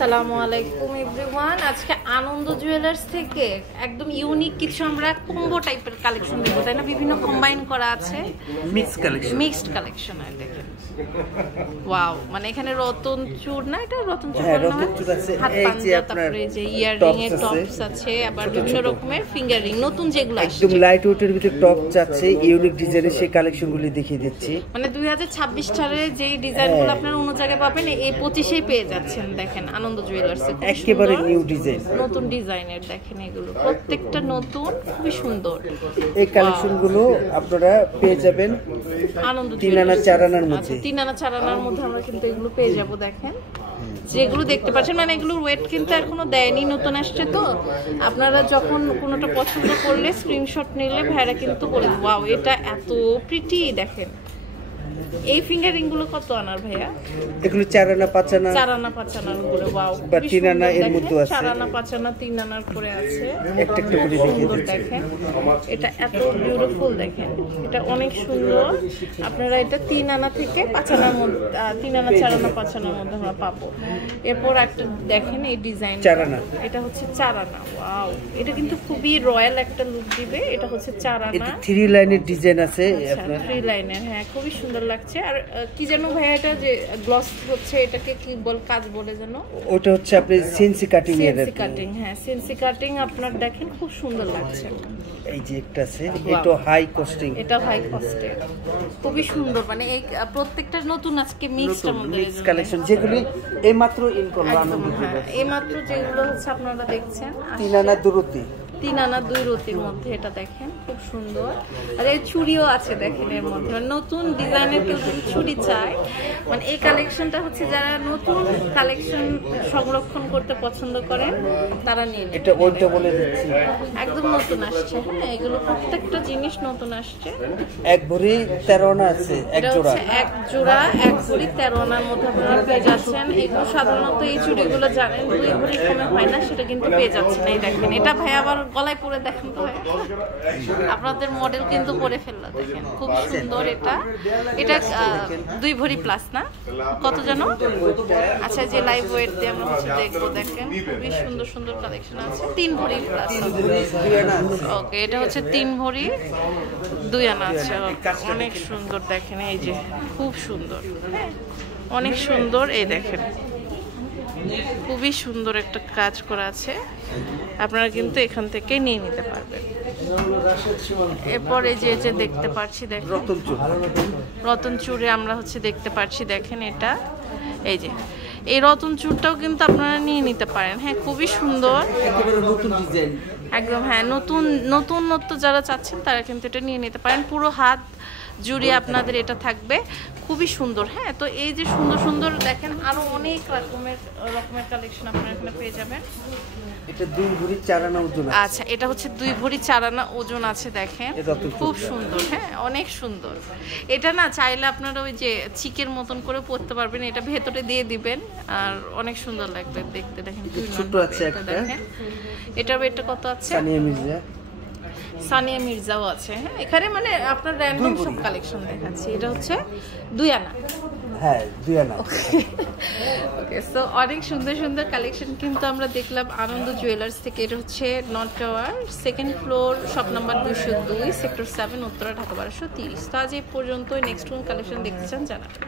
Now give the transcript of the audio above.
আসসালামু আলাইকুম এভরিওয়ান। আজকে আনন্দ জুয়েলার্স থেকে একদম ইউনিক কিছু আমরা কম্বো টাইপের কালেকশন দেখবো, তাই না? বিভিন্ন কম্বাইন করা আছে, মিক্সড কালেকশন। আর দেখেন, ওয়াও, মানে এখানে রতন চূড় না, এটা রতন চূড় আছে, হাত পাঞ্জা, তারপরে যে ইয়াররিং এর টপস আছে, আবার বিভিন্ন রকমের ফিঙ্গার রিং নতুন যেগুলো আসছে, একদম লাইট ওয়েটের ভিতরে টপ যাচ্ছে, ইউনিক ডিজাইনের সেই কালেকশনগুলো দেখিয়ে দিচ্ছি। মানে 2026 সালে যেই ডিজাইনগুলো আপনারা অন্য জায়গায় পাবেন এই 25-এই পেয়ে যাচ্ছেন। দেখেন আনন্দ জুয়েলার্সে একেবারে নিউ ডিজাইন, নতুন ডিজাইনের। দেখেন এগুলো প্রত্যেকটা নতুন, খুবই সুন্দর। এই কালেকশনগুলো আপনারা পেয়ে যাবেন আনন্দ 3 আনা 4 আনার মধ্যে। 3 আনা 4 আনার মধ্যে আমরা কিন্তু এগুলো পেয়ে যাব। দেখেন যেগুলো দেখতে পাচ্ছেন, মানে এগুলোর ওয়েট কিন্তু এখনো দেয়নি, নতুন আসছে তো। আপনারা যখন কোনোটা পছন্দ করলে স্ক্রিনশট নিলে ভাইরা কিন্তু বলে, ওয়াও এটা এত প্রিটি। দেখেন এই ফিঙ্গারিং গুলো কত আনার ভাইয়া? এগুলো 4 আনা 5 আনা, 4 আনা 5 আনার উপরে। ওয়াও, বা 3 আনা এর মধ্যে আছে, 4 আনা 5 আনা 3 আনার করে আছে। একটা একটা করে দেখিয়ে দিচ্ছি। দেখেন এটা এত বিউটিফুল। দেখেন এটা অনেক সুন্দর। আপনারা এটা 3 আনা থেকে 5 আনার মধ্যে, 3 আনা 4 আনা 5 আনার মধ্যে আমরা পাবো। এরপর একটা দেখেন এই ডিজাইন, 4 আনা, এটা হচ্ছে 4 আনা। ওয়াও, এটা কিন্তু খুবই রয়্যাল একটা লুক দিবে। এটা হচ্ছে 4 আনা, এটা 3 লাইনের ডিজাইন আছে আপনার, 3 লাইনের। হ্যাঁ, খুবই সুন্দর লাগছে। আর কি যেন ভাইয়া এটা যে গ্লস হচ্ছে, এটাকে কি কাজ বলে যেন? ওটা হচ্ছে আপনি সিএনসি কাটিং এর, সিএনসি কাটিং। হ্যাঁ, সিএনসি কাটিং। আপনার দেখেন খুব সুন্দর লাগছে। এই যে একটা আছে, এটা হাই কস্টিং, এটা হাই কস্টে, খুবই সুন্দর। মানে এই প্রত্যেকটা নতুন আজকে মিক্সড মধ্যে মিক্স কালেকশন, যেগুলি এই মাত্র ইন করলো আনন্দ জুয়েলার্স। এই মাত্র যেগুলো হচ্ছে আপনারা দেখছেন 3 আনা 2 রতি, 3 আনা 2 রতির মধ্যে। এটা দেখেন খুব সুন্দর। আর এই চুড়িও আছে দেখেন এর মধ্যে, মানে নতুন ডিজাইনের কেউ যদি চুড়ি চায়, মানে এই কালেকশনটা হচ্ছে যারা নতুন কালেকশন সংরক্ষণ করতে পছন্দ করেন তারা নিয়ে নেন। এটা ওইটা বলে দিচ্ছি, একদম নতুন আসছে। হ্যাঁ, এগুলো প্রত্যেকটা জিনিস নতুন আসছে। 1 ভরি 13 আনা আছে, এক জোড়া, এক জোড়া 1 ভরি 13 আনার মধ্যে আপনারা পেয়ে যাচ্ছেন। এগুলো সাধারণত এই চুড়িগুলো জানেন 2 ভরি কমে হয় না, সেটা কিন্তু পেয়ে যাচ্ছেন। এই দেখেন এটা ভাই আবার গলায় পরে দেখেন তো ভাই, আপনাদের মডেল কিন্তু পরে ফেললো। দেখেন খুব সুন্দর। এটা এটা 2 ভরি প্লাস না, কত জানো? আচ্ছা, যে লাইভ ওয়েট দিয়ে আমরা হচ্ছে দেখবো। দেখেন খুবই সুন্দর সুন্দর কালেকশন আছে। 3 ভরি প্লাস। ওকে, এটা হচ্ছে 3 ভরি 2 আনা আছে। অনেক সুন্দর। দেখেন এই যে খুব সুন্দর, অনেক সুন্দর। এই দেখেন খুবই সুন্দর একটা কাজ করা আছে, আপনারা কিন্তু এখান থেকে নিয়ে নিতে পারবেন। এরপরে যে দেখতে পাচ্ছি, দেখেন রতন চূড়ে আমরা হচ্ছে দেখতে পাচ্ছি। দেখেন এটা, এই যে এই রতন চূড়টাও কিন্তু আপনারা নিয়ে নিতে পারেন। হ্যাঁ, খুবই সুন্দর, একেবারে নতুন ডিজাইন একদম। হ্যাঁ, নতুন যারা চাচ্ছেন তারা কিন্তু এটা নিয়ে নিতে পারেন। পুরো হাত জুড়ে আপনাদের এটা থাকবে, খুবই সুন্দর। হ্যাঁ, তো এই যে সুন্দর সুন্দর দেখেন আরো অনেক রকমের কালেকশন আপনারা এখানে পেয়ে যাবেন। এটা 2 ভরি 4 আনা ওজন আছে। আচ্ছা, এটা হচ্ছে 2 ভরি 4 আনা ওজন আছে। দেখেন খুব সুন্দর। হ্যাঁ, অনেক সুন্দর। এটা না চাইলে আপনারা ওই যে চিকের মতন করে পরতে পারবেন, এটা ভেতরে দিয়ে দিবেন আর অনেক সুন্দর লাগবে দেখতে। দেখেন ছোট আছে একটা, দেখেন এটার ওয়েটটা কত আছে? সানিয়া মির্জাও আছে। হ্যাঁ, এখানে মানে আপনার র্যান্ডম সব কালেকশন দেখাচ্ছি। এটা হচ্ছে 2 আনা। হ্যাঁ, 2 আনা। ওকে, সো অনেক সুন্দর সুন্দর কালেকশন কিন্তু আমরা দেখলাম আনন্দ জুয়েলার্স থেকে। এটা হচ্ছে north tower, 2nd floor, shop number 202, sector 7, Uttara, Dhaka 1230। তো আজ এই পর্যন্ত। নেক্সট কোন কালেকশন দেখতে চান জানাবেন।